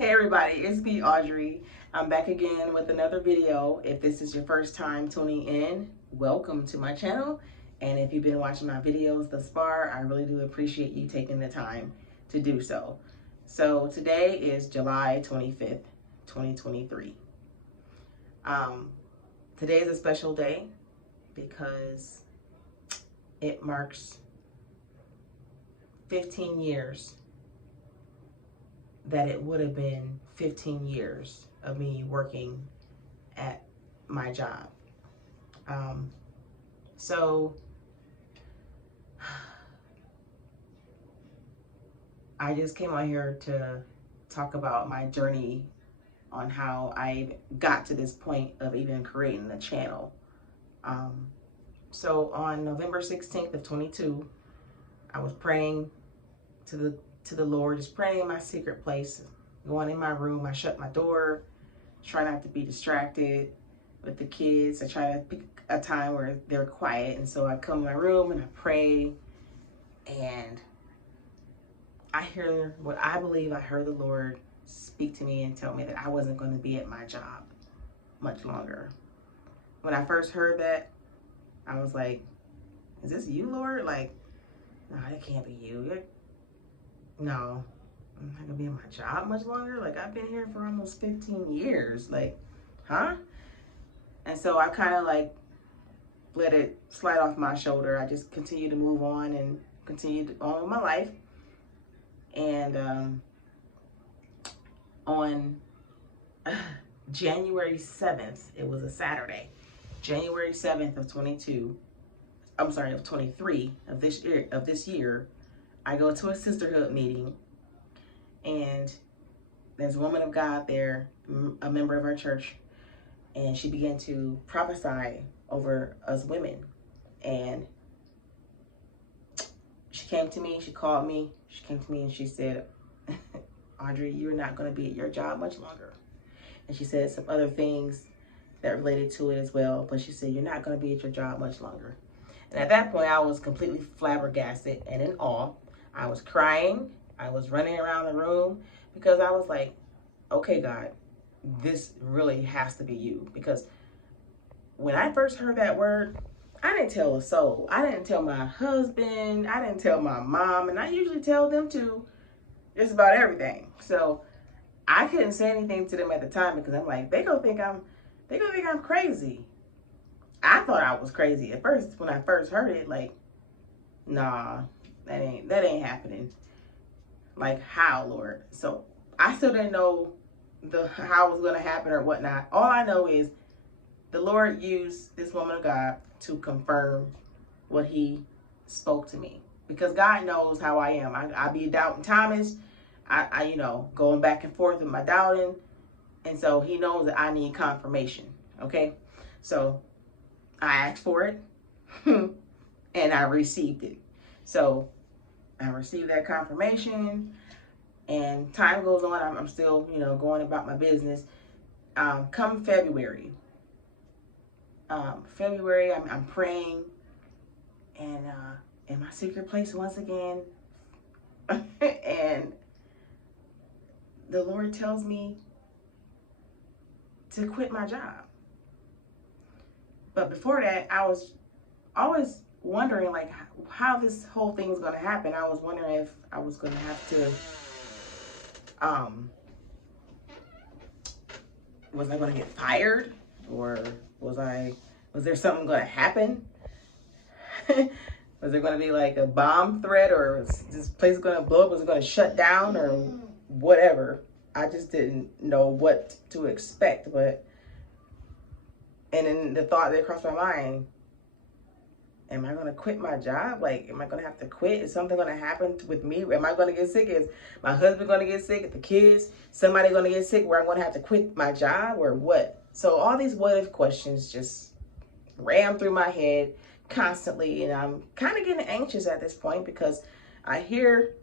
Hey everybody, it's me, Audrey. I'm back again with another video. If this is your first time tuning in, welcome to my channel. And if you've been watching my videos thus far, I really do appreciate you taking the time to do so. So today is July 25th, 2023. Today is a special day because it marks 15 years that it would have been 15 years of me working at my job. So I just came on here to talk about my journey on how I got to this point of even creating the channel. So on November 16th of 22, I was praying to the Lord, just praying in my secret place, going in my room. I shut my door, try not to be distracted with the kids. I try to pick a time where they're quiet. And so I come in my room and I pray, and I hear what I believe I heard the Lord speak to me and tell me that I wasn't going to be at my job much longer. When I first heard that, I was like, is this you, Lord? Like, no, it can't be you. No, I'm not gonna be at my job much longer. Like, I've been here for almost 15 years. Like, huh? And so I kind of like let it slide off my shoulder. I just continued to move on and continued on with my life. And on January 7th, it was a Saturday, January 7th of 23 of this year, I go to a sisterhood meeting, and there's a woman of God there, a member of our church, and she began to prophesy over us women. And she came to me, she called me, she came to me and she said, Audrey, you're not going to be at your job much longer. And she said some other things that related to it as well, but she said, you're not going to be at your job much longer. And at that point, I was completely flabbergasted and in awe. I was crying. I was running around the room because I was like, okay, God, this really has to be you. Because when I first heard that word, I didn't tell a soul. I didn't tell my husband. I didn't tell my mom. And I usually tell them to just about everything. So I couldn't say anything to them at the time because I'm like, they gonna think I'm crazy. I thought I was crazy at first when I first heard it. Like, nah, that ain't happening. Like, how, Lord? So I still didn't know how it was gonna happen or whatnot. All I know is the Lord used this woman of God to confirm what He spoke to me, because God knows how I am. I be doubting Thomas. I going back and forth with my doubting, and so He knows that I need confirmation. Okay, so I asked for it and I received it. So I received that confirmation, and time goes on. I'm still, going about my business. Come February, I'm praying, and in my secret place once again, and the Lord tells me to quit my job. But before that, I was always wondering, like, how this whole thing was going to happen. I was wondering if I was going to have to, was I going to get fired, or was there something going to happen? Was there going to be like a bomb threat, or was this place going to blow up? Was it going to shut down, or whatever? I just didn't know what to expect. And then the thought that crossed my mind, am I going to quit my job? Like, am I going to have to quit? Is something going to happen with me? Am I going to get sick? Is my husband going to get sick? Is the kids, somebody going to get sick where I'm going to have to quit my job, or what? So all these what if questions just ran through my head constantly. And I'm kind of getting anxious at this point because I hear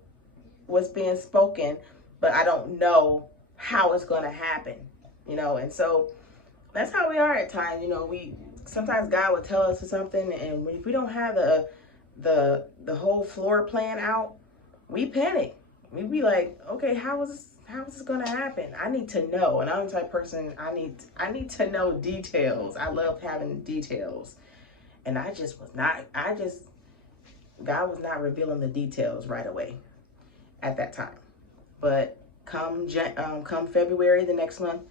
what's being spoken, but I don't know how it's going to happen, and so that's how we are at times. Sometimes God will tell us something, and if we don't have the whole floor plan out, we panic. we'd be like, okay, how is this gonna happen? I need to know. And I'm the type of person, I need to know details. I love having details. And God was not revealing the details right away at that time. But come February the next month,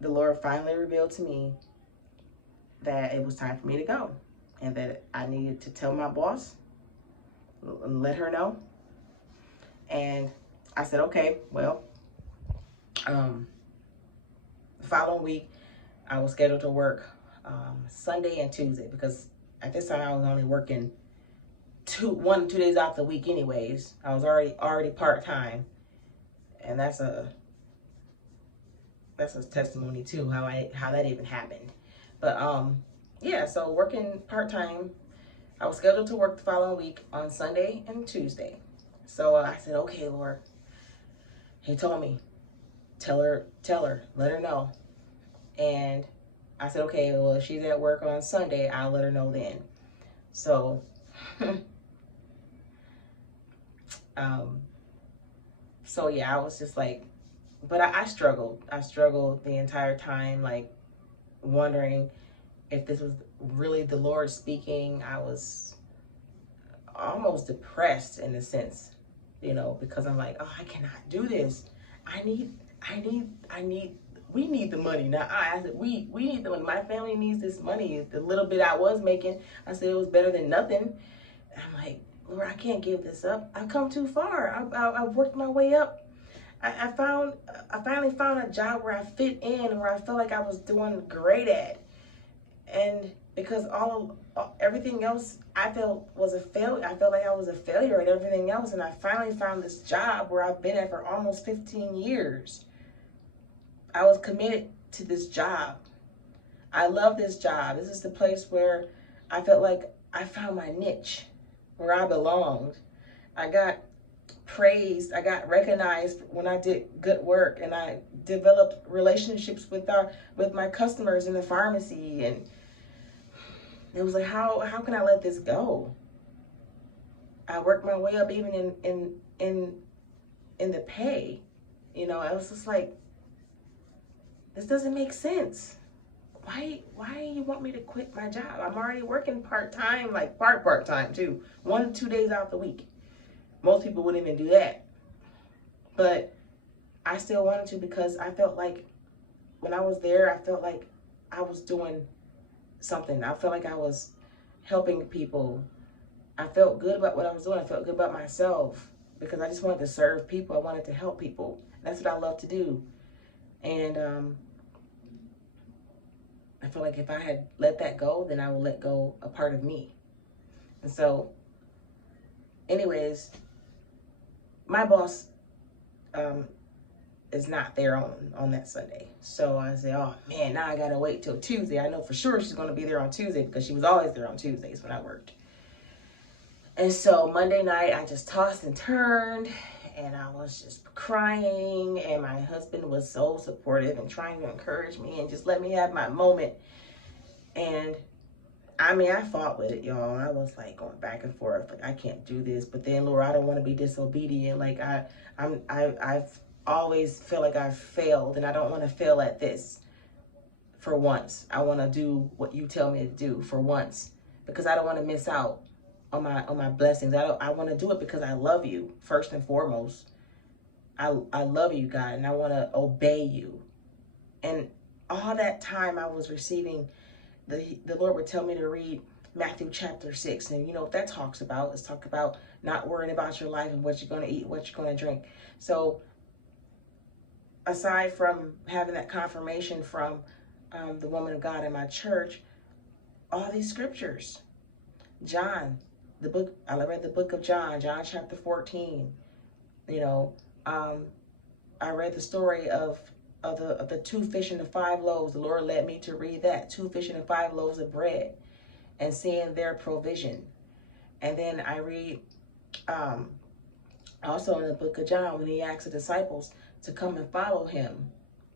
the Lord finally revealed to me that it was time for me to go, and that I needed to tell my boss and let her know. And I said, okay, well, the following week, I was scheduled to work Sunday and Tuesday, because at this time I was only working 1 2 days out the week anyways. I was already part-time, and that's a testimony too, how that even happened. But yeah, so working part-time, I was scheduled to work the following week on Sunday and Tuesday. So I said, okay, Lord. He told me, tell her, let her know. And I said, okay, well, if she's at work on Sunday, I'll let her know then. So, so yeah, I was just like, but I struggled. I struggled the entire time, like wondering if this was really the Lord speaking. I was almost depressed in a sense, because I'm like, oh, I cannot do this. We need the money. Now I said, we need the money. My family needs this money. The little bit I was making, I said it was better than nothing. And I'm like, Lord, I can't give this up. I've come too far. I've worked my way up. I finally found a job where I fit in, where I felt like I was doing great at. And because everything else I felt was a failure, I felt like I was a failure at everything else. And I finally found this job where I've been at for almost 15 years. I was committed to this job. I love this job. This is the place where I felt like I found my niche, where I belonged. I got praised. I got recognized when I did good work, and I developed relationships with my customers in the pharmacy. And it was like, how can I let this go? I worked my way up even in the pay. I was just like, this doesn't make sense. Why you want me to quit my job? I'm already working part-time, like part-time too. 1 to 2 days out the week. Most people wouldn't even do that. But I still wanted to, because I felt like when I was there, I felt like I was doing something. I felt like I was helping people. I felt good about what I was doing. I felt good about myself, because I just wanted to serve people. I wanted to help people. That's what I love to do. And I feel like if I had let that go, then I would let go a part of me. And so, anyways, my boss is not there on that Sunday. So I said, oh man, now I gotta wait till Tuesday. I know for sure she's gonna be there on Tuesday, because she was always there on Tuesdays when I worked. And so Monday night, I just tossed and turned, and I was just crying, and my husband was so supportive and trying to encourage me and just let me have my moment. And I mean, I fought with it, y'all. I was like going back and forth, like, I can't do this. But then, Lord, I don't want to be disobedient. Like I've always feel like I've failed, and I don't want to fail at this for once. I want to do what you tell me to do for once, because I don't want to miss out on my blessings. I want to do it because I love you first and foremost. I love you, God, and I want to obey you. And all that time I was receiving, the Lord would tell me to read Matthew chapter 6. And what that talks about is talk about not worrying about your life and what you're going to eat, what you're going to drink. So aside from having that confirmation from the woman of God in my church, all these scriptures, John, I read the book of John chapter 14. I read the story of the 2 fish and the 5 loaves. The Lord led me to read that, 2 fish and the 5 loaves of bread, and seeing their provision. And then I read also in the book of John, when he asked the disciples to come and follow him,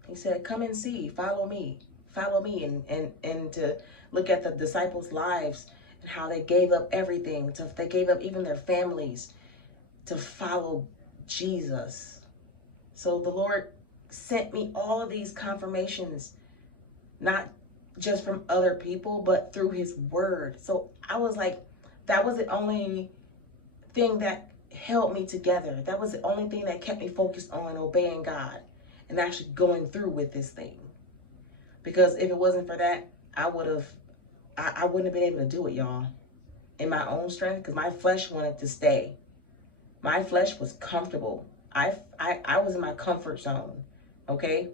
he said, come and see, follow me, and to look at the disciples' lives and how they gave up everything. They gave up even their families to follow Jesus. So the Lord sent me all of these confirmations, not just from other people, but through his word. So I was like, that was the only thing that held me together. That was the only thing that kept me focused on obeying God and actually going through with this thing. Because if it wasn't for that, I wouldn't have been able to do it, y'all, in my own strength, because my flesh wanted to stay. My flesh was comfortable. I was in my comfort zone, okay?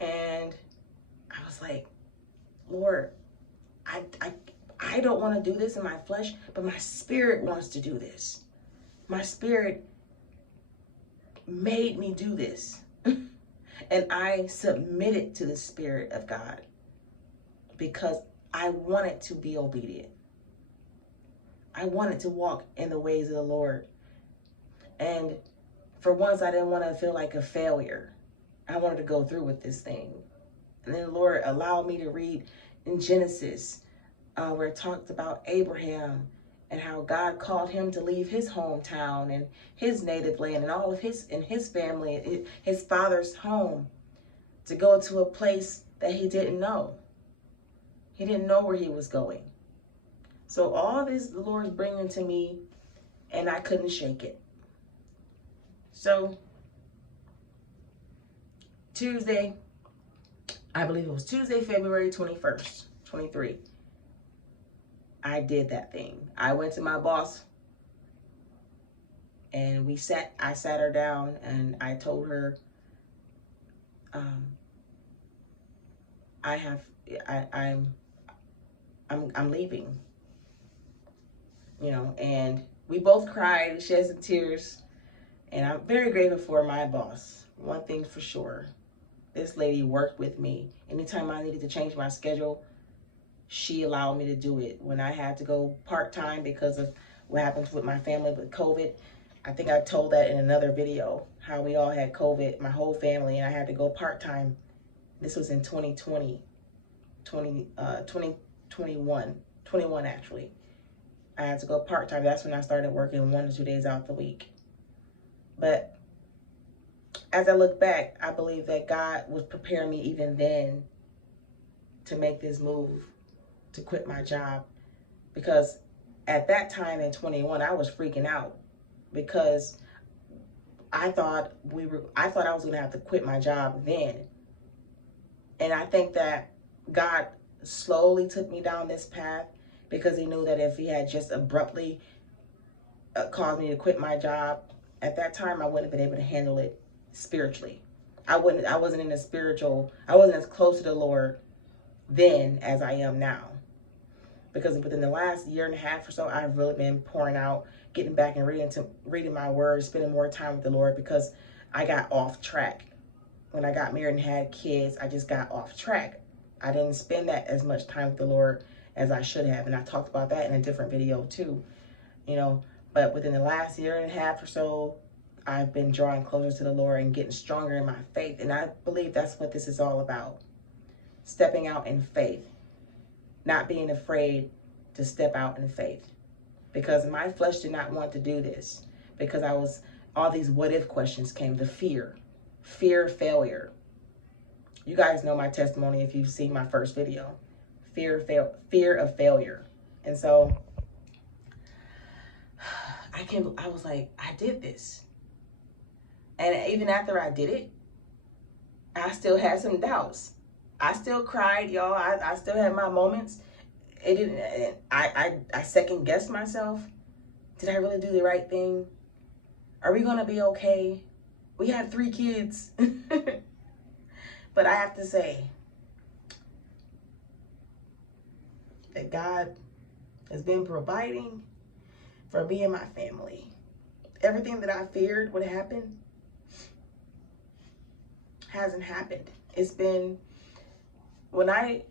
And I was like, Lord, I don't want to do this in my flesh, but my spirit wants to do this. My spirit made me do this. And I submitted to the Spirit of God because I wanted to be obedient. I wanted to walk in the ways of the Lord. And for once, I didn't want to feel like a failure. I wanted to go through with this thing. And then the Lord allowed me to read in Genesis, where it talks about Abraham and how God called him to leave his hometown and his native land and all of his family, his father's home, to go to a place that he didn't know. He didn't know where he was going. So all this the Lord's bringing to me, and I couldn't shake it. So Tuesday, I believe it was Tuesday, February 21st, 23. I did that thing. I went to my boss and I sat her down and I told her, I'm leaving, you know, and we both cried, shed some tears, and I'm very grateful for my boss. One thing for sure, this lady worked with me. Anytime I needed to change my schedule, she allowed me to do it. When I had to go part-time because of what happened with my family with COVID, I think I told that in another video, how we all had COVID, my whole family, and I had to go part-time. This was in 2021 actually. I had to go part-time. That's when I started working 1 to 2 days out the week. But as I look back, I believe that God was preparing me even then to make this move, to quit my job. Because at that time in 21, I was freaking out because I thought I was gonna have to quit my job then. And I think that God slowly took me down this path because he knew that if he had just abruptly caused me to quit my job, at that time I wouldn't have been able to handle it spiritually. I wasn't I wasn't as close to the Lord then as I am now. Because within the last year and a half or so, I've really been pouring out, getting back and reading my words, spending more time with the Lord, because I got off track. When I got married and had kids, I just got off track. I didn't spend that as much time with the Lord as I should have. And I talked about that in a different video too, you know. But within the last year and a half or so, I've been drawing closer to the Lord and getting stronger in my faith. And I believe that's what this is all about. Stepping out in faith. Not being afraid to step out in faith. Because my flesh did not want to do this. Because all these what if questions came. The fear of failure. You guys know my testimony if you've seen my first video. Fear of failure. And so I was like, I did this. And even after I did it, I still had some doubts. I still cried, y'all. I still had my moments. I second guessed myself. Did I really do the right thing? Are we gonna be okay? We have 3 kids. But I have to say that God has been providing for me and my family. Everything that I feared would happen hasn't happened. It's been, when I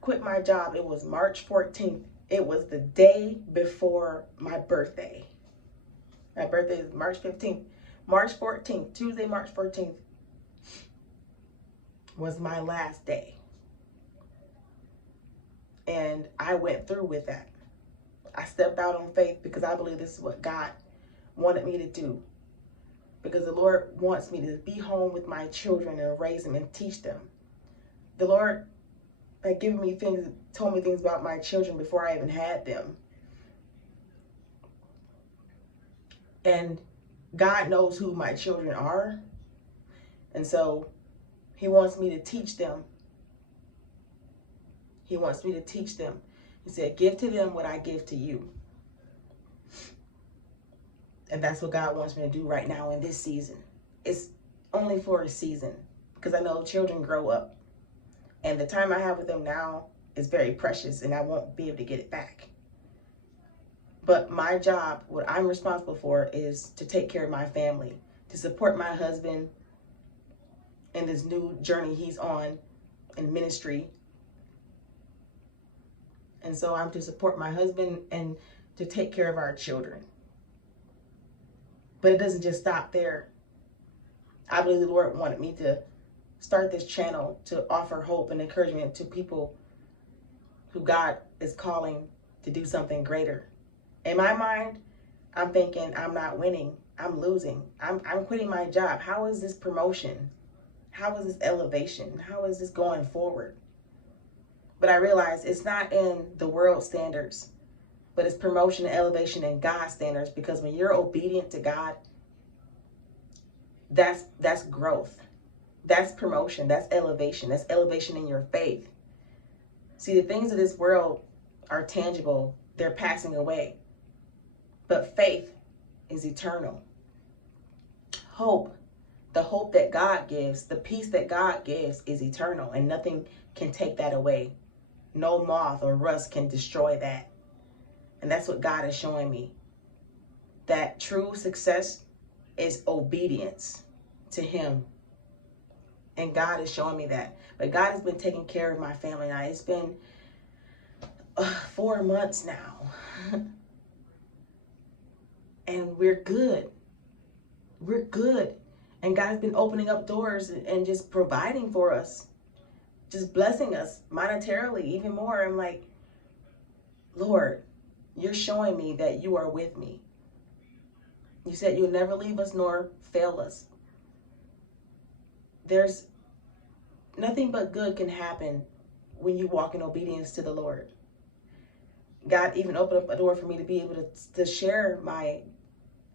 quit my job, it was March 14th. It was the day before my birthday. My birthday is March 15th. March 14th, Tuesday, March 14th was my last day. And I went through with that. I stepped out on faith because I believe this is what God wanted me to do. because the Lord wants me to be home with my children and raise them and teach them. The Lord had given me things, told me things about my children before I even had them. And God knows who my children are. And so he wants me to teach them. He wants me to teach them. He said, give to them what I give to you. And that's what God wants me to do right now in this season. It's only for a season, because I know children grow up. And the time I have with them now is very precious, and I won't be able to get it back. But my job, what I'm responsible for, is to take care of my family, to support my husband in this new journey he's on in ministry. And so I'm to support my husband and to take care of our children. But it doesn't just stop there. I believe the Lord wanted me to start this channel to offer hope and encouragement to people who God is calling to do something greater. In my mind, I'm thinking I'm not winning. I'm losing. I'm quitting my job. How is this promotion? How is this elevation? How is this going forward? But I realize it's not in the world standards, but it's promotion and elevation in God's standards, because when you're obedient to God, that's growth. That's promotion. That's elevation. That's elevation in your faith. See, the things of this world are tangible. They're passing away. But faith is eternal. Hope, the hope that God gives, the peace that God gives is eternal, and nothing can take that away. No moth or rust can destroy that. And that's what God is showing me. That true success is obedience to him. And God is showing me that. But God has been taking care of my family now. It's been 4 months now. And we're good. We're good. And God's been opening up doors and just providing for us. Just blessing us monetarily even more. I'm like, Lord, you're showing me that you are with me. You said you'll never leave us nor fail us. There's nothing but good can happen when you walk in obedience to the Lord. God even opened up a door for me to be able to share my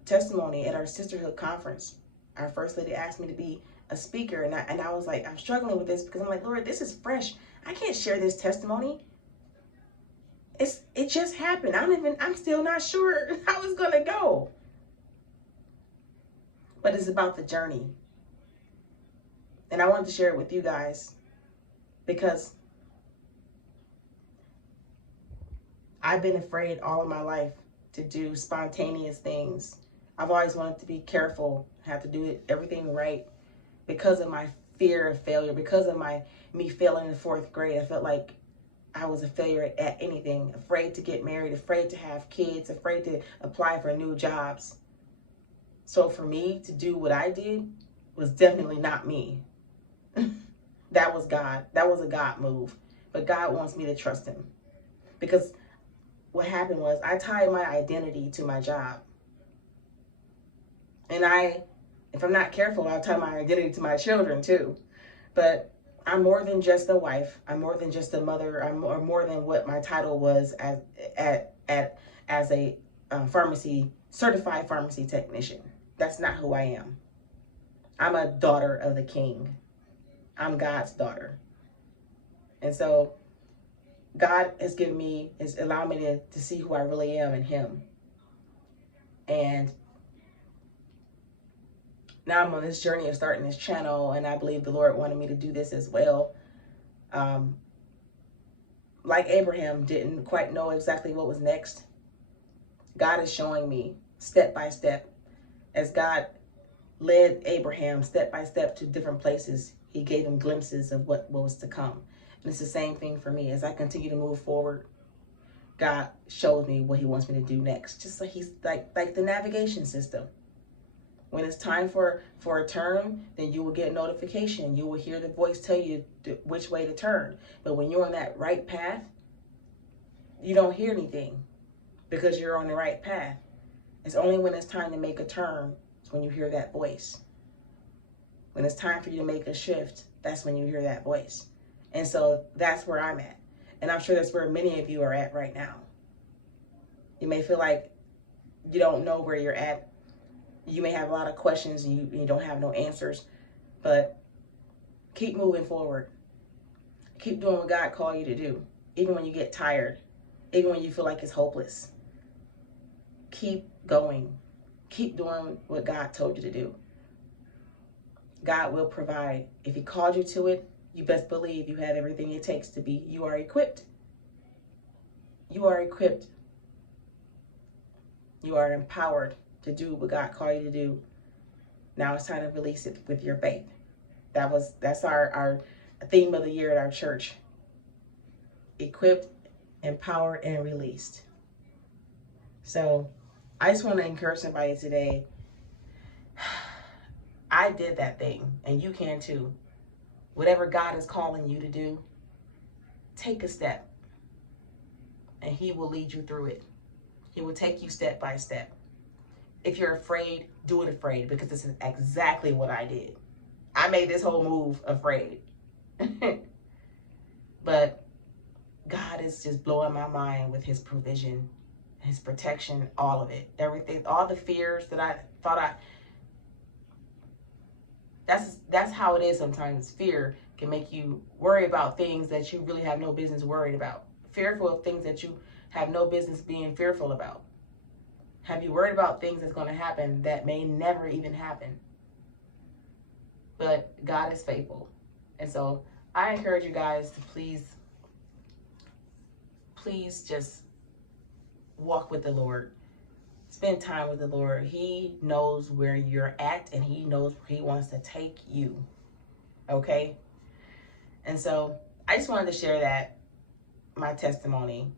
testimony at our sisterhood conference. Our first lady asked me to be a speaker, and I was like, I'm struggling with this, because I'm like, Lord, this is fresh. I can't share this testimony. It just happened. I'm still not sure how it's gonna go. But it's about the journey. And I wanted to share it with you guys because I've been afraid all of my life to do spontaneous things. I've always wanted to be careful, have to do everything right, because of my fear of failure, because of me failing in the 4th grade. I felt like I was a failure at anything, afraid to get married, afraid to have kids, afraid to apply for new jobs. So for me to do what I did was definitely not me. That was God. That was a God move. But God wants me to trust him. Because what happened was I tied my identity to my job. And if I'm not careful, I'll tie my identity to my children too. But I'm more than just a wife. I'm more than just a mother. I'm more than what my title was as a certified pharmacy technician. That's not who I am. I'm a daughter of the King. I'm God's daughter. And so God has allowed me to see who I really am in him. And now I'm on this journey of starting this channel, and I believe the Lord wanted me to do this as well. Like Abraham didn't quite know exactly what was next, God is showing me step by step. As God led Abraham step by step to different places, he gave him glimpses of what was to come. And it's the same thing for me. As I continue to move forward, God shows me what he wants me to do next. Just like he's like the navigation system. When it's time for a turn, then you will get a notification. You will hear the voice tell you which way to turn. But when you're on that right path, you don't hear anything because you're on the right path. It's only when it's time to make a turn when you hear that voice. When it's time for you to make a shift, that's when you hear that voice. And so that's where I'm at. And I'm sure that's where many of you are at right now. You may feel like you don't know where you're at. You may have a lot of questions and you don't have no answers, but keep moving forward. Keep doing what God called you to do, even when you get tired, even when you feel like it's hopeless. Keep going. Keep doing what God told you to do. God will provide. If he called you to it, you best believe you have everything it takes to be. You are equipped. You are equipped. You are empowered to do what God called you to do. Now it's time to release it with your faith. That's our theme of the year at our church. Equipped, empowered, and released. So I just want to encourage somebody today. I did that thing, and you can too. Whatever God is calling you to do, take a step, and he will lead you through it. He will take you step by step. If you're afraid, do it afraid, because this is exactly what I did. I made this whole move afraid. But God is just blowing my mind with his provision, his protection, all of it. Everything, all the fears that I thought that's how it is sometimes. Fear can make you worry about things that you really have no business worried about. Fearful of things that you have no business being fearful about. Have you worried about things that's going to happen that may never even happen? But God is faithful. And so I encourage you guys to please just walk with the Lord. Spend time with the Lord. He knows where you're at, and he knows where he wants to take you. Okay? And so I just wanted to share that, my testimony.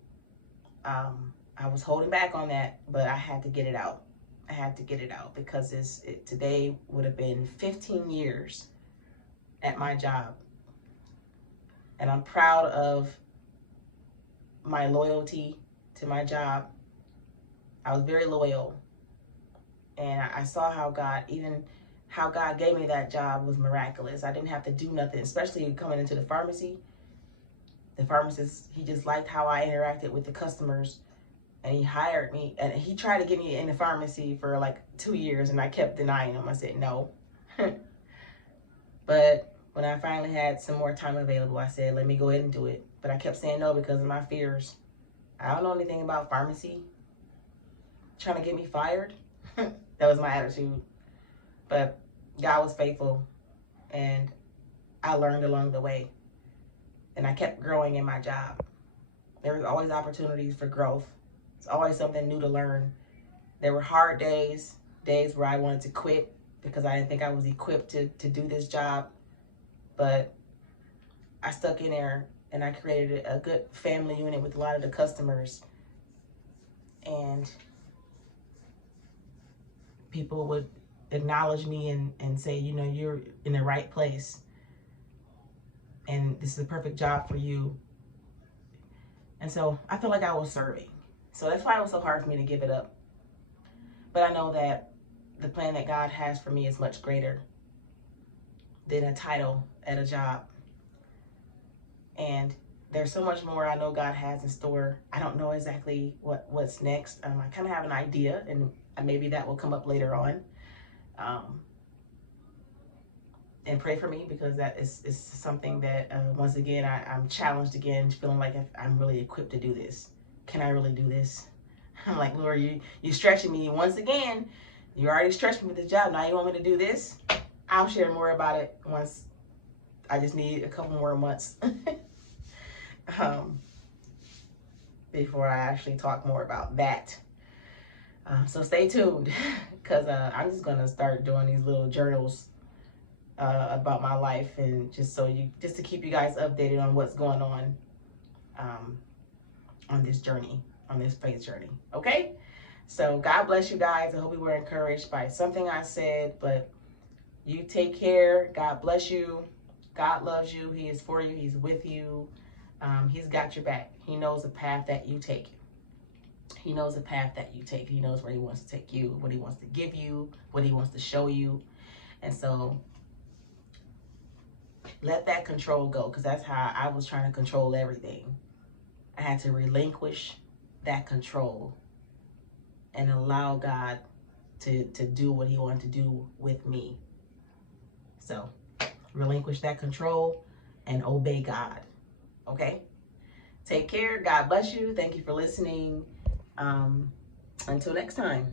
I was holding back on that, but I had to get it out. I had to get it out because today would have been 15 years at my job. And I'm proud of my loyalty to my job. I was very loyal. And I saw how God gave me that job was miraculous. I didn't have to do nothing, especially coming into the pharmacy. The pharmacist, he just liked how I interacted with the customers. And he hired me, and he tried to get me in the pharmacy for like 2 years, and I kept denying him. I said no. But when I finally had some more time available, I said, let me go ahead and do it. But I kept saying no because of my fears. I don't know anything about pharmacy. Trying to get me fired? That was my attitude. But God was faithful, and I learned along the way. And I kept growing in my job. There was always opportunities for growth. It's always something new to learn. There were hard days where I wanted to quit because I didn't think I was equipped to do this job. But I stuck in there, and I created a good family unit with a lot of the customers. And people would acknowledge me and say, you know, you're in the right place. And this is the perfect job for you. And so I felt like I was serving. So that's why it was so hard for me to give it up. But I know that the plan that God has for me is much greater than a title at a job. And there's so much more I know God has in store. I don't know exactly what's next. I kind of have an idea, and maybe that will come up later on. And pray for me, because that is something that, once again, I'm challenged again, feeling like if I'm really equipped to do this. Can I really do this? I'm like, Lord, you stretching me once again. You already stretched me with the job. Now you want me to do this? I'll share more about it once. I just need a couple more months before I actually talk more about that. So stay tuned, because I'm just going to start doing these little journals about my life, and just to keep you guys updated on what's going on this journey, on this faith journey. Okay? So God bless you guys. I hope you were encouraged by something I said, but you take care. God bless you. God loves you. He is for you. He's with you. He's got your back. He knows the path that you take. He knows the path that you take. He knows where he wants to take you, what he wants to give you, what he wants to show you. And so let that control go, because that's how I was trying to control everything. I had to relinquish that control and allow God to do what he wanted to do with me. So relinquish that control and obey God. Okay? Take care. God bless you. Thank you for listening. Until next time.